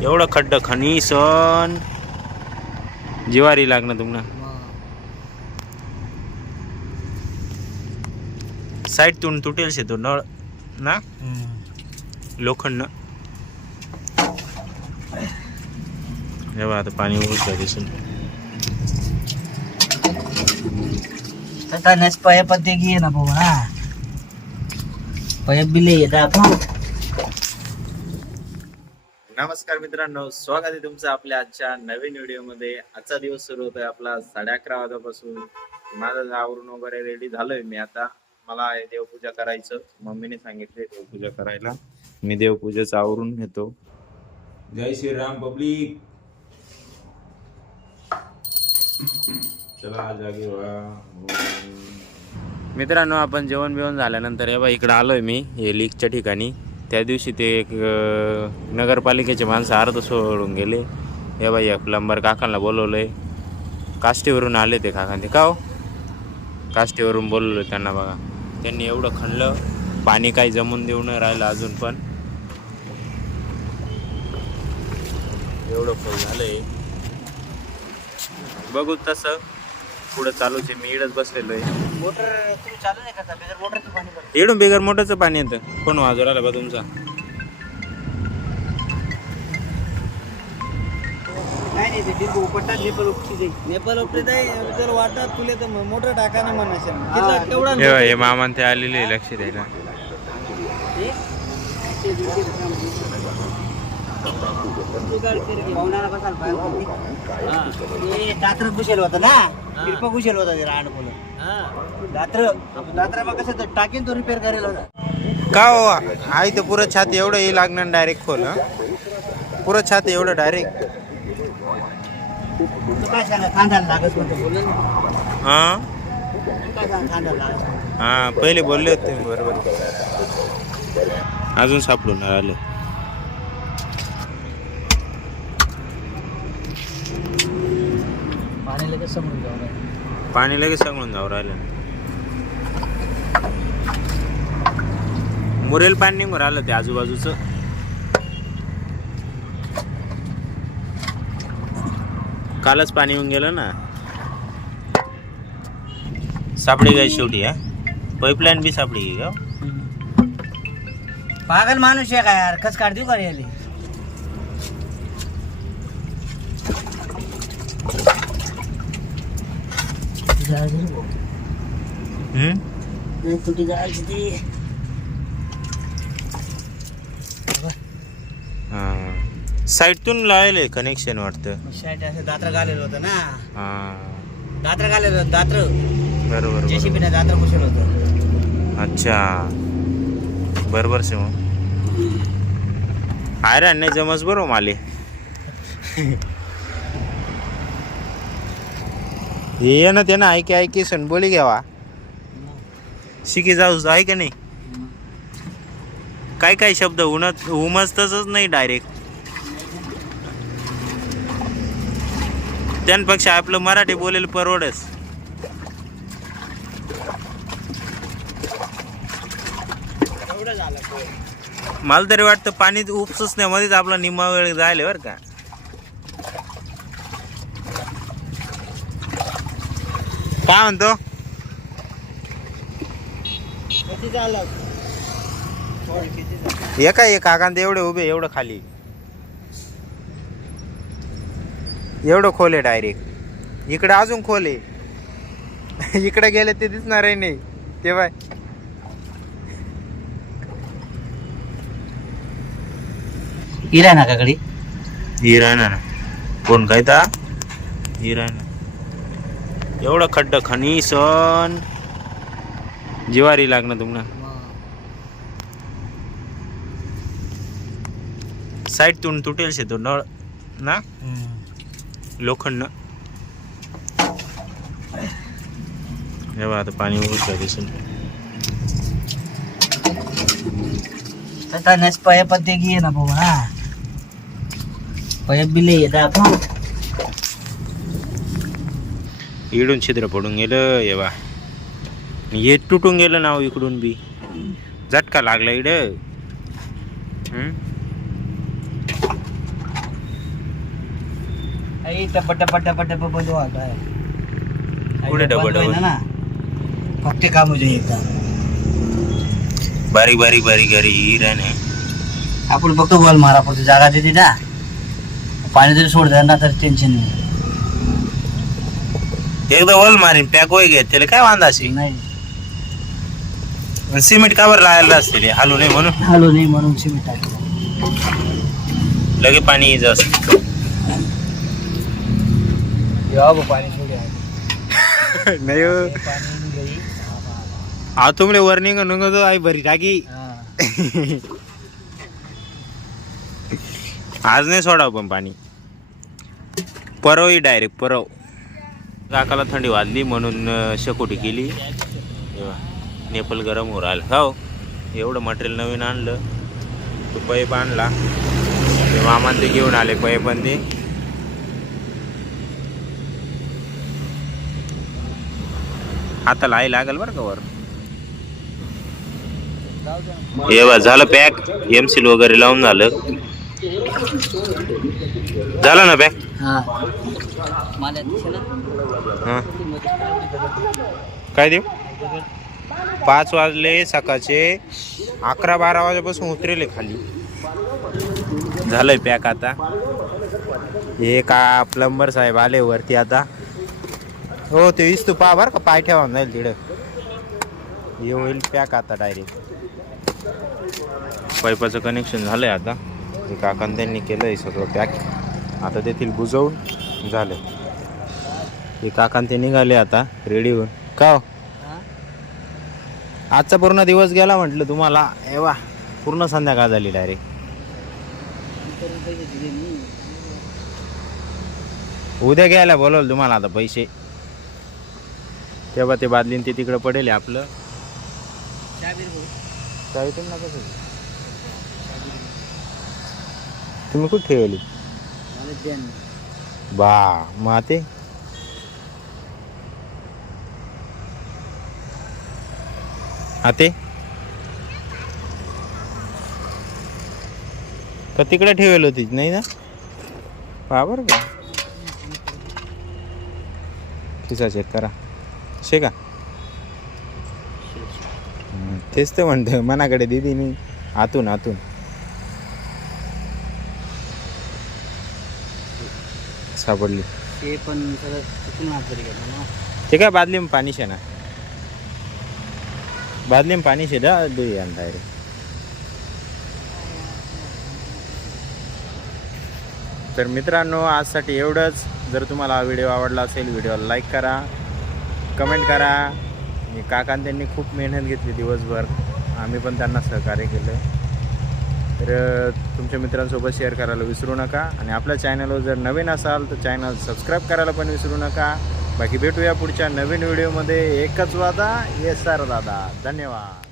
एवढं खड्ड खनी सण जिवारी लागणं तुम्हाला साईड तून तुटेल शे तो नळ ना लोखंड आता पाणी उघडलं दिसून पायप देगी ना भाऊ हा पायप बिले नमस्कार मित्रांनो, स्वागत आहे तुमचं आपल्या आजच्या नवीन व्हिडिओ मध्ये. आजचा दिवस सुरू होतोय आपला 11:30 वाजल्यापासून. माझं आवरून वगैरे रेडी झालोय मी. आता मला आहे देवपूजा करायचं. मम्मीने सांगितले देवपूजा करायला. मी देवपूजेचं आवरून घेतो. जय श्रीराम पब्लिक. चला जागे व्हा. मित्रांनो, आपण जेवण बिवण झाल्यानंतर हे बा इकडे आलोय मी हे लीकच्या ठिकाणी. त्या दिवशी ते एक नगरपालिकेचे माणसं अर्ध सोडून गेले. हे बाई प्लंबर काकांना बोलवलंय. काष्टीवरून आले ते काका. ते का हो काष्टीवरून बोलवलं त्यांना. बघा त्यांनी एवढं खणलं, पाणी काही जमून देऊ न राहिलं अजून पण. एवढं खोल झालंय. बघू तसं पुढं चालूच आहे. मी इडच बसलेलो आहे. मोटर तुम्ही चालू नाही करता बिगर मोटरचं पाणी पडतं. इडून बिगर मोठंच पाणी येतं. कोण वाजव राहिला बा तुमचा? काय नाही ते डिंबू उपटतात. नेपाल उपटे जर वाटत तुले तर मोटर टाका ना म्हणायचं केवढा हे मामान ते आलेले लक्ष द्यायला. दात्र घुसेल होता ना, किरपा घुसेल होता ते राहणं बोल दात्र मग कसं टाकीन तो रिपेअर करेल होता. का हो आई तर पुरं छाती एवढं हे लागणार डायरेक्ट खोल. पुरं छाती एवढं डायरेक्ट. काय सांगा खांद्याला लागत म्हणतो बोलले ना. हा काय सांगा खांद्याला लागत. हा पहिले बोलले होते तुम्ही बरोबर. अजून सापडून आले. पाणी लगेच समोर जाऊ पाणी लगेच सांगून जाऊ राहिलं. मुरेल पाणी निघून राहिलं ते आजूबाजूचं. कालच पाणी येऊन गेलं ना. सापडी गाय शेवटी. हा पाईपलाईन बी सापडी गे का? पागल माणूस आहे का यार. कस काढ देऊ का रे. तुटी जायची ती. साईडतून लावले कनेक्शन वाटतं. शाईट असं दात्र घालेलं होतं ना. हा दात्र घालेलं होतं. दात्र बरोबर जेसीबी ने दात्र घुसेल होतं. अच्छा बरोबर से मग आयरन नाही जमस बरोबर माले. ये ना त्यानं ऐके सण बोली घ्यावा. शिकी जाऊस आहे का नाही. काय काय शब्द उमजतच नाही डायरेक्ट. त्यांपेक्षा आपलं मराठी बोलेल परवडस. मला तरी वाटतं पाणी उपसण्यामध्येच आपला निम्मा वेळ जायला बरं का. काय म्हणतो? एक काकांत एवढे उभे एवढं खाली एवढं खोल आहे डायरेक्ट. इकडे अजून खोल आहे. इकडे गेले ते दिसणार आहे नाही तेव्हा. इराणा काकडे इराणा कोण काय ता इराणा. एवढं खड्ड खनी सण जिवारी लागणं तुम्हाला. साईड तून तुटेल शे तो नळ ना लोखंड. आता पाणी उघडलं दिसून. पायप देगी ना भाऊ हा पायप बिले इडून छिद्र पडून गेलं. ये बा हे तुटून गेलं नाव इकडून बी. झटका लागला इड. आई टप्पा टप्पा टप्पा टप्पा बंद व्हायला आहे. पुढे बंद डबल होईना ना फक्त काम होते एकदा. बारीक बारीक बारीक घरी राहणे. आपण फक्त बॉल मारा पडतो जागा देते ना. पाणी जरी सोडलं ना तर टेन्शन नाही. एकदा वल मारीन पॅक होई घे त्याला काय वांदा असेल. नाही सिमेंट कावर लावायला असते ते हालू नाही म्हणून. आलो नाही म्हणून सिमेंट टाकलं. लगे पाणी जास्त. पाणी सोडे नाही हो. आ तुमले वर निघ तो आई भरी टाकी. आज नाही सोडाव पण पाणी. परव डायरेक्ट परव. काकाला थंडी वाजली म्हणून शेकोटी केली. नेपल गरम हो राहिला. हो एवढं मटेरियल नवीन आणलं. तो पैप आणला. ते मामान ते घेऊन आले पैप पण ते. हाताला आई लागल बरं का वर. हे बघ झालं पॅक. एमसील वगैरे लावून झालं. झालं ना पॅक. काय देऊ. 5 वाजले सकाळचे. 11-12 वाजेपासून उतरेले खाली. झालंय पॅक आता. हे का प्लंबर साहेब आले वरती आता. हो ते तू पहा बरं का पाय ठेवा जाईल तिकडं. हे होईल पॅक आता डायरेक्ट. पाईपाचं कनेक्शन झालंय आता. ते काकांनी त्यांनी केलंय सगळं पॅक. आता तेथील बुजवून झालं. हे काकांनी ते निघाले आता रेडी होऊन. का हो? आजचा पूर्ण दिवस गेला म्हटलं तुम्हाला. एवा पूर्ण संध्याकाळ झाली डायरेक्ट. उद्या घ्यायला बोलवलं तुम्हाला आता पैसे. तेव्हा ते बादलीन ते तिकडं पडेल आपलं. तुम्ही कुठे ठेवली बा मग ते आते का तिकडे ठेवेल होती नाही ना. पहा बरं का खिसा चेक करा. शे का तेच तर म्हणतं मनाकडे दिदी मी. आतून आतून सापडली. ते पण सगळं चुकून हात जरी घेतला ना. ते काय बादली में पाणी शे ना. बादली में पाणी शे दा डायरेक्ट. तर मित्रांनो आजसाठी एवढंच. जर तुम्हाला हा व्हिडिओ आवडला असेल व्हिडिओला लाईक करा, कमेंट करा. काकांनी त्यांनी खूप मेहनत घेतली दिवसभर. आम्ही पण त्यांना सहकार्य केलं. तर तुमच्या मित्रांसोबत शेअर करायला विसरू नका. आणि आपल्या चॅनलवर जर नवीन असाल तर चॅनल सबस्क्राईब करायला पण विसरू नका. बाकी भेटूया पुढच्या नवीन व्हिडिओमध्ये. एकच वादा येस सर दादा. धन्यवाद.